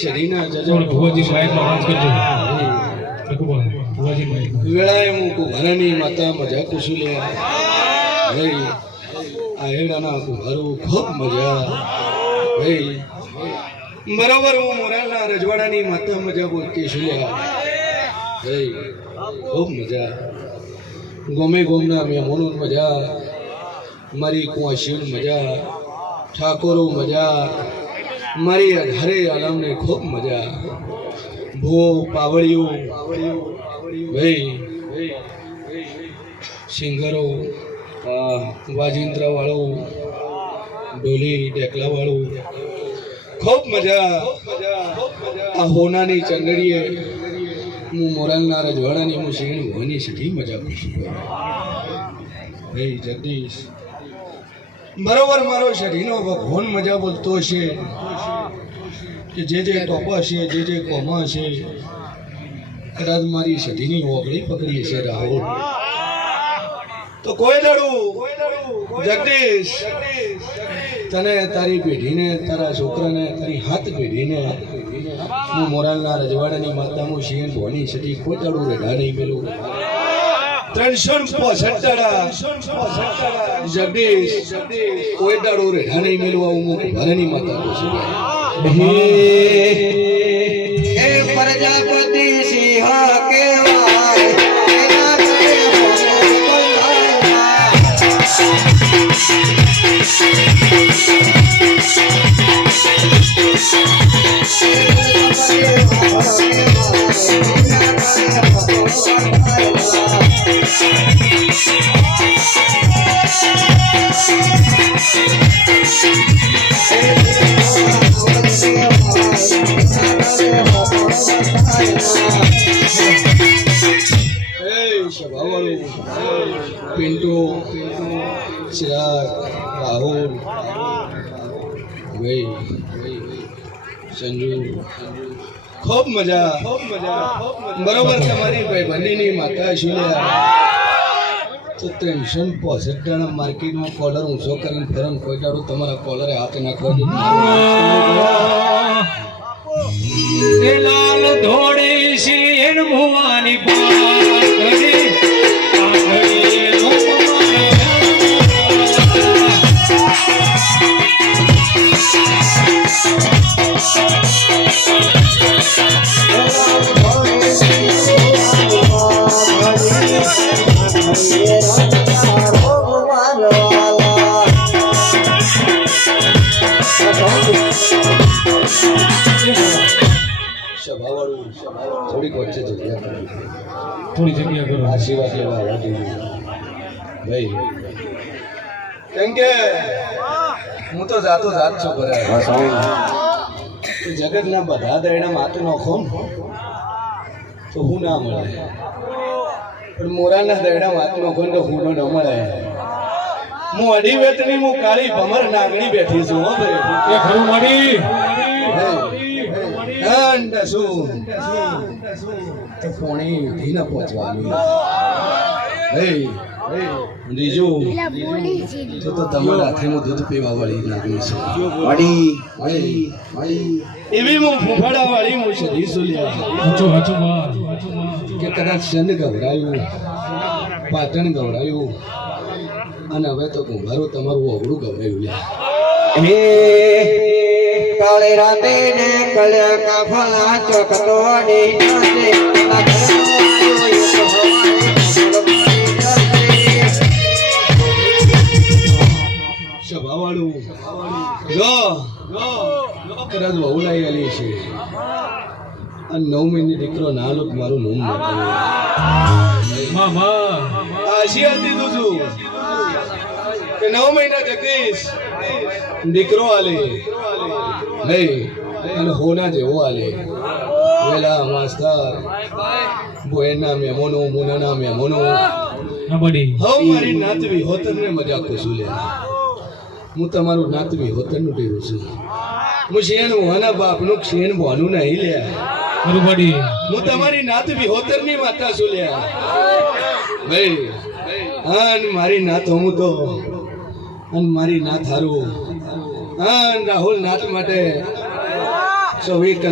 શરીરના જજણ ભુવાજી માઈકમાં વાત કરજો ભુવાજી માઈક વેળાએ મુકુ ઘરની માતા મજા કુસુલ્યા હે આ હેડાના કુઘરું ખૂબ મજા હે બરોબર હું મોરાલના રજવાડાની માતા મજા બોલતી સુલ્યા હે ખૂબ મજા ગોમે ગોમના મેમોનું મજા મારી કુંશીન મજા ઠાકોરો મજા મારી ઘરે આલમને ખૂબ મજા ભો પાવળિયું ભાઈ સિંગરો વાજિંદ્રા વાળું ડોલી ડેકલા વાળું ખૂબ મજા આ હોનાની ચંદડીએ હું મોરાલના રજવાડાની હું શેણ હોવાની સઠી મજા પૂછું ભાઈ જગદીશ બરોબર મારો શરીરનો ભગવાન મજા બોલતો છે કે જે ટોપા છે જે કોમા છે કદાચ મારી સઢીની ઓગળી પકડી છે રાહુલ તો કોઈ લડું જગદીશ તને તારી પેઢીને તારા છોકરાને તારી હાથ પેઢીને હું મોરાલના રજવાડાની માતાનું શિયન ભોની સઢી કોઈ લડું રેઢા નહીં પેલું 365 જગદીશ કોઈ દાડો રેઢા નહીં મેળવા હું ઘરની માતા હે પ્રજાપતિ સિંહ કેવાય पिंटू चिराग राहुल भाई संजू खूब मजा बरोबर તમારી ભાઈબંધીની માતા શુલ્યા તો 365 માર્કેટમાં કોલર ઊંચો કરીને ફરન કોઈ દાડો તમારા કોલરે હાથ નાખવા દે લાલ ધોળી શીન ભુવાની પાઘડી થોડીક વચ્ચે થોડી જગ્યા કરો આશીર્વાદ લેવા ભાઈ કેમ કે હું તો જાતો જાત છું જગતના બધા દયડા માથું નાખો તો હું ના મળે પણ મોરાના દયડા માથું નાખો તો હું ન મળે હું અઢી વેતની હું કાળી ભમર નાગણી બેઠી છું હો ભાઈ એ ખરું માડી પોણી ઉઠી ના પહોંચવાનું તો તમારા હાથેમાં દૂધ પીવા વાળી નાગણી છે એવી હું ફૂફાડા વાળી હું સધી સુલ્યા કે કદાચ ચંદ ગભરાયું પાટણ ગભરાયું અને હવે તો કુંભારો તમારું અવળું ગભરાયું હે કાળે રાતે ને કળ્યા કાફલા ચોકતોડી નાચે સભાવાળું જો કદાચ વહુ લાવી આલી છે અને 9 મહિને દીકરો ના લોક મારું નામ આશીર્વાદ દીધું છું કે 9 મહિના જગદીશ દીકરો આલે નહીં અને હોના જેવો આલે વેલા માસ્તર બોયના મેમોનો મુનાના મેમોનો કબડ્ડી હવે મારી નાતવી હોતરને મજાક કશું લે હું તમારું નાતવી હોતરનું ટેવું છું હું શેનું હોના બાપનું શેન ભોનું નહીં લે કબડ્ડી હું તમારી નાતવી હોતરની માતા છું લે ભાઈ અને મારી નાત હું તો અને મારી નાત હારું અને રાહુલ નાથ માટે 24 કલાક